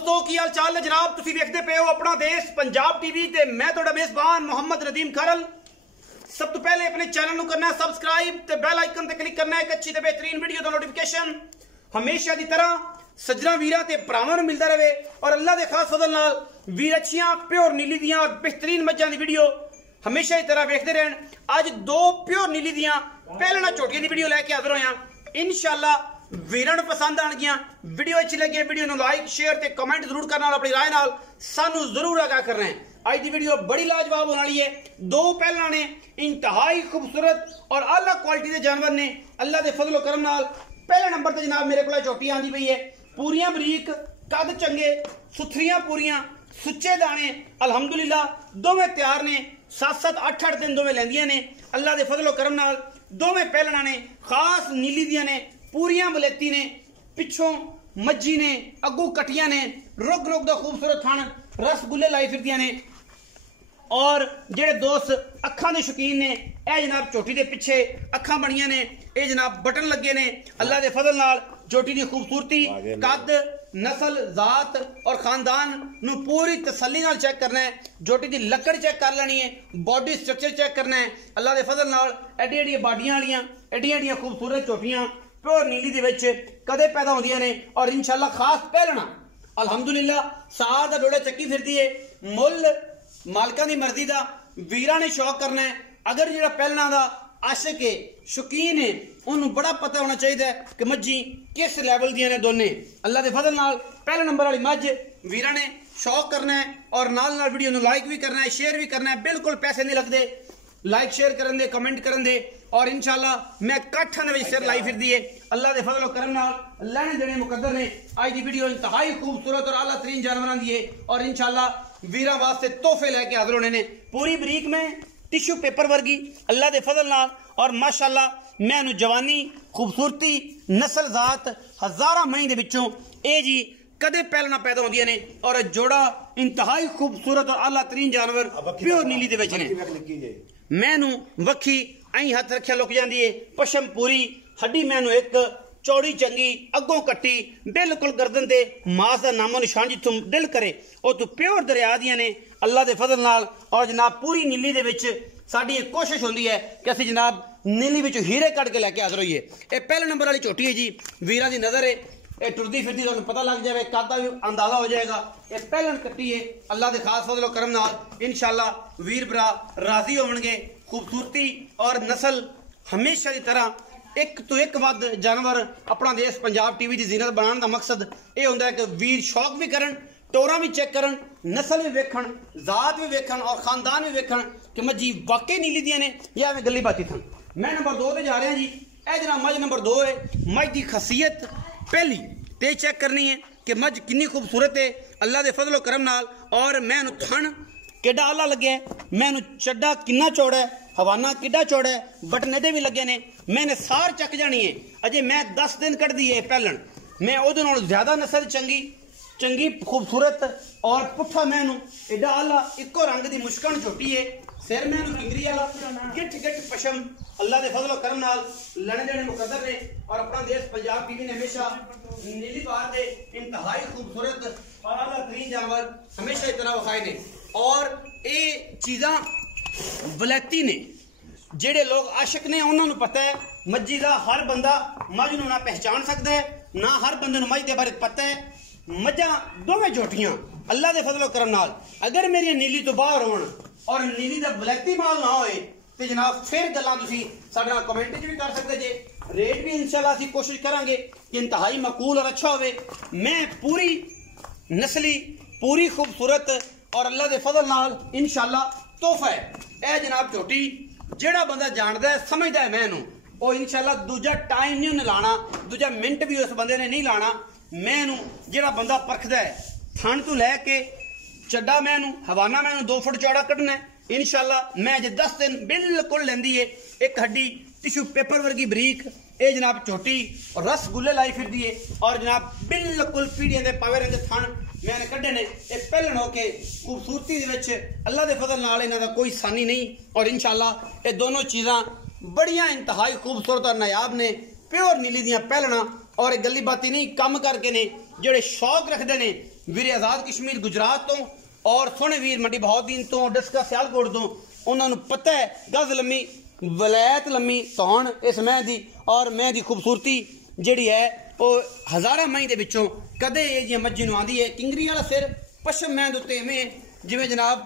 दोस्तों की हाल चाल है जनाब। तुसी देखते पे हो अपना देश पंजाब टीवी ते मैं तुहाडा मेजबान मोहम्मद नदीम खरल। सब तो पहले अपने चैनल को करना है सबसक्राइब ते बेल आइकन ते क्लिक करना है एक अच्छी ते बेहतरीन वीडियो दा नोटिफिकेशन हमेशा की तरह सज्जना वीरां ते भरावां नूं मिलदा रहे और अल्लाह दे खास फजल नाल वीर अच्छियां प्योर नीली दियां बेहतरीन मज्जां दी वीडियो हमेशा की तरह वेखदे रहन। अज दो प्योर नीली दियां पहलना झोटियां दी वीडियो लैके हाजिर होया। इंशाअल्लाह वीरां नूं पसंद आणगियां। वीडियो अच्छी लगी वीडियो नूं लाइक शेयर ते कमेंट जरूर करना और अपनी राय नाल सानू जरूर आगाह करना है। आज की वीडियो बड़ी लाजवाब होने वाली है। दो पहलना ने इंतहाई खूबसूरत और आला क्वालिटी के जानवर ने अल्लाह के फजलो करम नाल पहले नंबर पर जनाब मेरे को झोटी आंदी पई है। पूरियां बरीक कद चंगे सुथरियां पूरियां सुच्चे दाने अलहमदुलिल्लाह दोवें तैयार ने 7-7 8-8 दिन दोवें लैंदियां ने अल्लाह के फजलो करम नाल। दोवें पहलना ने खास नीली दियां ने पूरियां बलेती ने पिछों मज्जी ने अगू कटियां ने रुग रुग दा खूबसूरत थन रसगुल्ले लाई फिरदियां ने। और जेड़े दोस्त अखां दे शौकीन ने ए जनाब झोटी दे पिछे अखां बनियां ने ए जनाब बटन लगे ने अल्लाह दे फजल नाल झोटी दी खूबसूरती कद नस्ल जात और खानदान नू पूरी तसल्ली नाल चेक करना है। झोटी दी लकड़ चेक कर लेनी है बॉडी स्ट्रक्चर चेक करना है अल्लाह दे फजल नाल। एडी एडी बाडियां वालियां एडी एडी खूबसूरत झोटियां प्योर नीली दे विच कदे पैदा होंदियां ने और इंशाअल्लाह खास पहलना अलहमदुलिल्लाह साल दा डोले चक्की फिरदी है। मुल मालकां दी मर्जी दा वीरां ने शौक करना है। अगर जेड़ा पहलना दा आशिक है शौकीन है उन्होंने बड़ा पता होना चाहिए कि मज्जी किस लैवल दियां ने दोने। अल्लाह के फजल नाल पहले नंबर वाली मज्ज वीरां ने शौक करना है और नाल नाल वीडियो नूं लाइक भी करना है शेयर भी करना है। बिल्कुल पैसे नहीं लगते लाइक शेयर करन दे कमेंट करन दे और इंशाअल्लाह मैं काठां दे विच सिर लाई फिरदी है अल्लाह दे फजल करम नाल लैणे देने मुकद्दर ने। आज दी वीडियो इंतहाई खूबसूरत और आला तरीन जानवरां दी है और इंशाअल्लाह वीरां वास्ते तोहफे लेके हाजिर होने ने पूरी बरीक में टिश्यू पेपर वर्गी अल्लाह दे फजल नाल। और माशाअल्लाह मैं जवानी खूबसूरती नस्ल जात हजारां मई दे विचों ए जी कदे पहलना पैदा होंदियां ने और जोड़ा इंतहाई खूबसूरत और आला तरीन जानवर प्योर नीली दे विच ने। मैनू वखी आई हथ रखिया लुक जाती है पशम पूरी हड्डी मैनू एक चौड़ी चंगी अगों कट्टी बिल्कुल गर्दन दे मास का नामो निशान जिथों दिल करे और तू प्योर दरिया दियां ने अल्लाह के फजल नाल। और जनाब पूरी नीली दे विच साडी एक कोशिश होंदी है कि असीं जनाब नीली विच हीरे कढ़ के लैके हाजिर होइए। ये पहले नंबर वाली झोटी है जी वीरां दी नज़र है ये टुरदी फिरदी तुहानूं पता लग जाए कद का भी अंदाजा हो जाएगा। ये पहलन कट्टी है अल्लाह के खास फजल करम नाल इंशाअल्लाह वीर भरा राजी होवणगे। खूबसूरती और नस्ल हमेशा की तरह एक तो एक वध जानवर अपना देश पंजाब टीवी की जीनत बनाने का मकसद ये होंदा है कि वीर शौक भी करन टोरा भी चेक करन नस्ल भी वेखण जात भी वेखण और खानदान भी वेखण कि मज्जी वाकई नीली दियां ने या एवें गल्ली बाती थन। मैं नंबर 2 ते जा रहा जी। ए जनाब मज नंबर 2 है मज की खसीयत पहली ते चेक करनी है कि मज कितनी खूबसूरत है अल्लाह के फजलो करम नाल। और मैं थन किड्डा आला लगे मैं चड्डा किन्ना चौड़ा है हवाना किड्डा चौड़ा है बटन एदे भी लगे ने मैंने सार चक जानी है अजे मैं 10 दिन कढ़ दी है पहलन मैं ओदे नाल ज्यादा नस्ल चंगी चंगी खूबसूरत और पुट्ठा मैनू एडा आला इको रंग की मुश्कन झोटी है सिर मैनू किंगरी वाला गिठ गिठ पशम अल्लाह के फजलो करम नाल लड़ने देने मुकद्दर ने। और अपना देश पंजाब टीवी ने हमेशा नीली बार दे इंतहाई खूबसूरत और आला तरीन जानवर हमेशा की तरह विखाए ने। और ये चीज़ां वलैती ने जेड़े लोग आशिक ने उन्होंने पता है मज्जी का हर बंदा मज नूं ना पहचान सकता है ना हर बंदे नूं मज दे बारे पता है। मज्जां दोवें झोटियां अल्लाह के फजलो करम नाल अगर मेरी नीली तो बाहर होण और नीली का वलैती माल ना होए तो जनाब फिर गल्लां तुसीं साडे नाल कमेंट च भी कर सकते जे। रेट भी इंशाअल्लाह असीं कोशिश करांगे कि इंतहाई मकबूल और अच्छा होवे। मैं पूरी नस्ली पूरी खूबसूरत और अल्लाह के फजल नाल इंशाअल्लाह तोहफा है। ए जनाब झोटी जेड़ा बंदा जानदा है समझदा है मैनू वो इंशाअल्लाह दूजा टाइम नहीं उन्हें लाना दूजा मिनट भी उस बंदे ने नहीं लाना। मैनू जेड़ा बंदा परखदा है थन तो लैके चड्डा मैनू हवाना मैनू 2 फुट चौड़ा कढ़ना है इंशाअल्लाह मैं अजे 10 दिन बिल्कुल लेंदी है एक हड्डी टिश्यू पेपर वर्गी बरीक ये जनाब झोटी और रसगुल्ले लाई फिरदी है और जनाब बिल्कुल पीढ़ियां दे पावे रंग थन मैंने कढ़े ने पहलन होके खूबसूरती अल्लाह के फजल नाल इन्हां दा कोई सानी नहीं। और इंशाअल्लाह ये दोनों चीज़ां बड़ियां इंतहाई खूबसूरत और नायाब ने प्योर नीली दियां पहलना और गली बाती नहीं कम करके ने जेड़े शौक रखते ने वीर आजाद कश्मीर गुजरात तो और सोने वीर मंडी बहाउद्दीन तो डस्का सियालकोट तो उन्होंने पता है गज लम्मी वलैत लम्मी तौण इस मैं दी और मैं दी खूबसूरती जिहड़ी है वो हज़ारा मई दे विचों कदे ये जी मज्जी नूं आंदी है। किंगरी वाला सिर पश्चिम मैं उत्ते इवें जिवें जनाब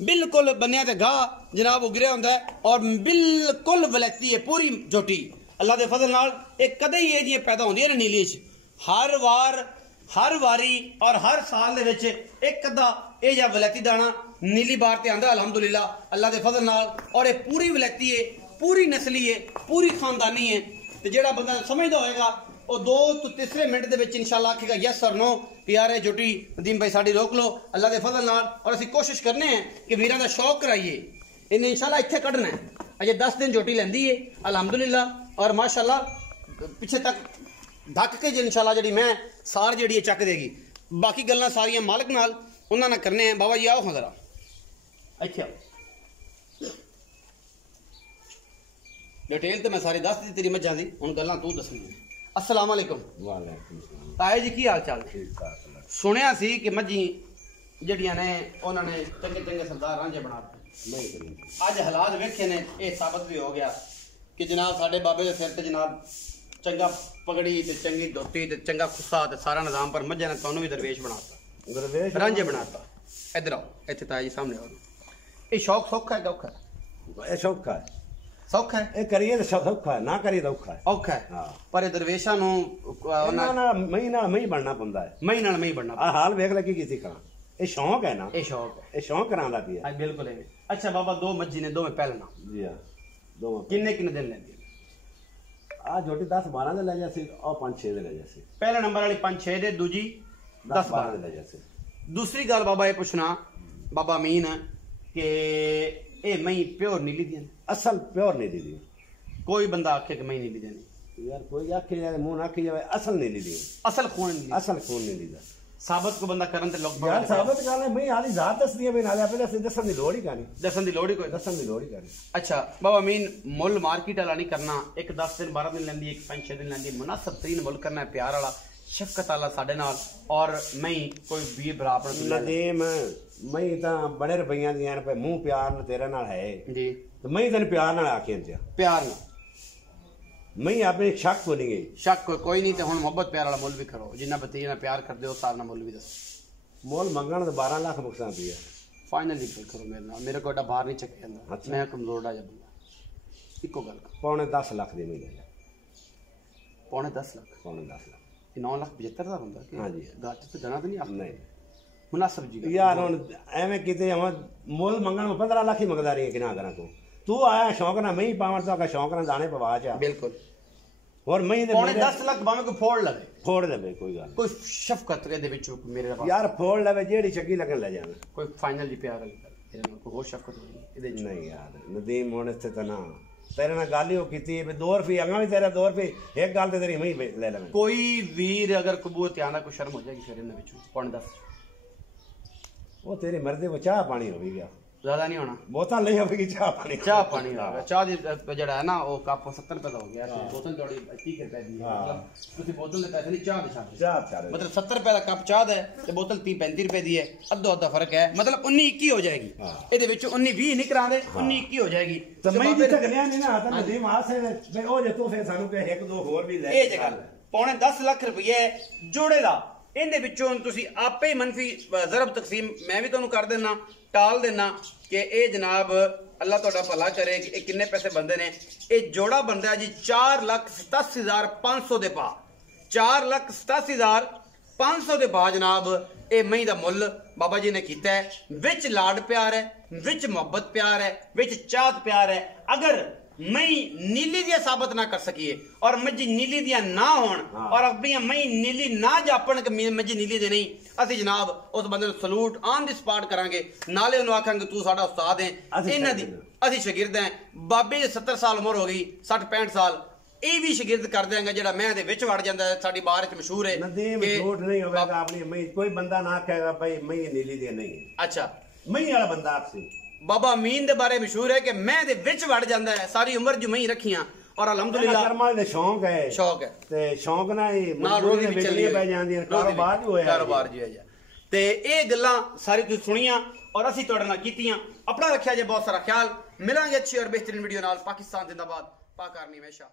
बिल्कुल बनिया ते गाह जनाब उगरिया हुंदा है और बिल्कुल वलैती है पूरी झोटी अल्लाह दे फजल नाल एक कदे ही ये जी पैदा होंदी है ना नीली च हर वारी और हर साल दे विच एक अद्धा ये जा वलैती दाना नीली बार ते आंदा अल्हम्दुलिल्लाह अल्लाह दे फजल नाल और ये पूरी वलैती है पूरी नस्ली है पूरी खानदानी है ते जेड़ा बंदा समझदा होएगा वो 2 तो 3 मिनट दे विच इंशाअल्लाह आखेगा यस और नो कि यार झोटी नदीम भाई साडी रोक लो अल्लाह दे फजल नाल और असीं कोशिश करने हैं कि वीरां दा शौक कराइए इन्हें इंशाअल्लाह इत्थे कढना है अजे 10 दिन झोटी लैंदी है अल्हम्दुलिल्लाह और माशाअल्लाह पिछे तक ढक के इंशाअल्लाह जी मैं सार जी चक देगी बाकी गल्लां सारियां मालिक नाल उन्हां नाल करने हैं। बाबा जी आओ हाँ जरा इत्थे आओ डिटेल तो मैं सारी दस दी तेरी मज्जां दी हुण गल्लां तू दसनी है। अस्सलाम वालेकुम। वालेकुम सलाम। ताए जी की हाल चाल ठीक ठाक सुनिया सी कि मज्जी जड़ियां ने उन्होंने चंगे चंगे सरदार रांझे बना नहीं अज हालात वेखे ने यह साबित भी हो गया कि जनाब साडे बाबे दे सिर ते जनाब चंगा पगड़ी ते चंगी धोती ते चंगा खुस्सा ते सारा निजाम पर मज्जा ने तुहानू भी दरवेश बनाता दरवेश रांझे बनाता। इधर आओ इत्थे ताए जी सामने आओ ये शौक सौखा है औखा है? ये सौखा है सौखा है ये करिए तो सौखा है ना करिए तो औखा है औखा है हाँ पर दरवेशा नू मई बनना पैंदा है मई नाल मई बनना आ हाल वेख ले की करा ये शौक है ना ये शौक है ये शौक करांदा पिया हां बिल्कुल है। अच्छा बाबा दो मज्जी ने दो में पहलना जी हां दो किन्ने किन्ने दिन लेंदी आ झोटी 10-12 दे ले जासी और 5-6 दे ले जासी पहले नंबर वाली 5-6 दे दूजी 10-12 दे ले जासी। दूसरी गल बाबा ये पूछना बाबा अमीन के ए मई प्योर नीली दी असल प्योर नहीं दी कोई बंदा आखे कि मई नीली देनी यार कोई आखे जाए मुंह ना आखे जाए असल नहीं दी असल खून नीली असल खून नहीं दी साबित को बंदा करन ते लोग यार साबित गल है मैं हाली जात दस दिया मैं नाले पहले दसन दी लोड़ ही कानी दसन दी लोड़ ही कोई दसन दी लोड़ ही कानी। अच्छा बाबा अमीन मुल मार्केट वाला नहीं करना एक 10 दिन 12 दिन लेंदी एक 5-6 दिन लेंदी मुनासिब तरीन मुल करना है प्यार वाला शफकत वाला साडे नाल और मैं कोई भी बराबर नदीम मैं ता बड़े रुपइयां दियां पे मुंह प्यार न तेरे नाल है जी तो मैं तन प्यार नाल आखे प्यार ना मैं अपने शक को नहीं गई शक कोई नहीं तो हुण मोहब्बत प्यार वाला मुल भी करो जिन्ना भतीजे नाल प्यार करदे हो सार नाल मुल भी दसो मोल मंगण तो 12 लाख मुकसा पिया फाइनली करो मेरे नाल मेरे को एडा बाहर नहीं चक जांदा मैं कमजोर डा जा बंदा इको गल पौने 10 लाख दी मिल गया पौने 10 लाख पौने 10 लाख 9,75,000 हुंदा कि हां जी गाट तो जाना तो नहीं नहीं मुनासिब जी यार हुण एवें किते हम मोल मंगण 15 लाख ही मंगदा रही कि ना करा तू आया शौक ना मैं ही पावन तो का शौक ना दाने पवा चा बिल्कुल और मैं पौने 10 लाख भाਵੇਂ कोई फोड़ लवे फोड़ लवे कोई गल कोई शफकत दे विच मेरे पास यार फोड़ लवे जेड़ी चंगी लगन ले जावे कोई फाइनल जी प्यार वाली मेरे नाल कोई होर शफकत होई इदे नहीं यार नदीम होने से तना तेरे नाल गल ही कीती है 2 रुपए अगा भी तेरा 2 रुपए एक गल ते तेरी मैं ही ले लवे कोई वीर अगर कबूत आना कोई शर्म हो जाएगी फिर इन विच पौने 10 वो तेरी मर्जी वो चाह पानी हो गया ज्यादा नहीं होना बोतल नहीं होगी चाह पानी होगा चाह दी जड़ा है ना वो कप 70 रुपए का हो गया बोतल थोड़ी 30 रुपए दी मतलब ਤੁਸੀਂ बोतल दे पैसे नहीं चाह दे चाह मतलब 70 रुपए का कप चाह है ते बोतल 30-35 रुपए दी है अद्धो अद्धा फर्क है मतलब 19-21 हो जाएगी ਇਹਦੇ ਵਿੱਚ 19-20 ਨਹੀਂ ਕਰਾਂਦੇ 19-21 ਹੋ ਜਾਏਗੀ ਤੇ ਮੈਂ ਜਿੱਥੇ ਗਲਿਆ ਨਹੀਂ ਨਾ ਤਾਂ ਨਦੀਮ ਆਸੇ ਵੇ ਉਹ ਜੇ ਤੂੰ ਫੇਰ ਸਾਨੂੰ ਕਹੇ ਇੱਕ ਦੋ ਹੋਰ ਵੀ ਲੈ ਇਹ ਜਗ੍ਹਾ ਪੌਣੇ 10 ਲੱਖ ਰੁਪਏ ਜੋੜੇ ਦਾ ਇਹਦੇ ਵਿੱਚੋਂ ਤੁਸੀਂ ਆਪੇ ਹੀ मनफी ਜ਼ਰਬ ਤਕਸੀਮ ਮੈਂ ਵੀ ਤੁਹਾਨੂੰ ਕਰ ਦੇਣਾ टाल देना कि ये जनाब अल्लाह तुहाडा भला करे कि किन्ने पैसे बनते ने ये जोड़ा बनता जी 4,87,500 दे पा 4,87,500 दे पा जनाब ये मई दा मुल बाबा जी ने कीता है विच लाड प्यार है विच मोहब्बत प्यार है विच चाहत प्यार है अगर मई नीली दिया साबित ना कर सकिए और मजी नीली दिया ना होन और अपनी मई नीली ना जापन कि मजी नीली दे नहीं असि जनाब उस बंदे नूं सलूट ऑन द स्पॉट करांगे नाले उन्होंने आखांगे तू साडा उस्ताद है इन्हां दी असि शागिर्द हैं बाबे दी 70 साल उम्र हो गई 60-65 साल ਇਹ ਵੀ ਸ਼ਾਗਿਰਦ ਕਰ ਦਿਆਂਗਾ ਜਿਹੜਾ ਮੈਂ ਦੇ ਵਿੱਚ ਵੜ ਜਾਂਦਾ ਸਾਡੀ ਬਾਹਰ ਚ ਮਸ਼ਹੂਰ ਹੈ ਨਦੀਮ ਝੂਠ ਨਹੀਂ ਹੋਵੇਗਾ ਆਪਣੀ ਮੈਂ ਕੋਈ ਬੰਦਾ ਨਾ ਕਹੇਗਾ ਭਾਈ ਮੈਂ ਨੀਲੀ ਦੀ ਨਹੀਂ ਅੱਛਾ ਮੈਂ ਵਾਲਾ ਬੰਦਾ ਆਪਸੇ बाबा अमीन दे बारे मशहूर है कि मैं दे विच वड़ जांदा है सारी उम्र जो मैं रखियां ਔਰ ਅਲਹਮਦੁਲਿਲਾ ਕਰਮਾਂ ਦੇ ਸ਼ੌਂਕ ਹੈ ਤੇ ਸ਼ੌਂਕ ਨਾਲ ਹੀ ਮਜ਼ਦੂਰੀ ਦੇ ਵਿਚਲੀਆਂ ਪੈ ਜਾਂਦੀਆਂ ਕਾਰੋਬਾਰ ਵੀ ਹੋਇਆ ਤੇ ਇਹ ਗੱਲਾਂ ਸਾਰੀ ਤੁਸੀਂ ਸੁਣੀਆਂ ਔਰ ਅਸੀਂ ਤੁਹਾਡੇ ਨਾਲ ਕੀਤੀਆਂ ਆਪਣਾ ਰੱਖਿਆ ਜੇ ਬਹੁਤ ਸਾਰਾ ਖਿਆਲ ਮਿਲਾਂਗੇ ਅੱਛੀ ਔਰ ਬਿਹਤਰੀਨ ਵੀਡੀਓ ਨਾਲ ਪਾਕਿਸਤਾਨ ਜ਼ਿੰਦਾਬਾਦ ਪਾਕ ਆਰਮੀ ਹਮੇਸ਼ਾ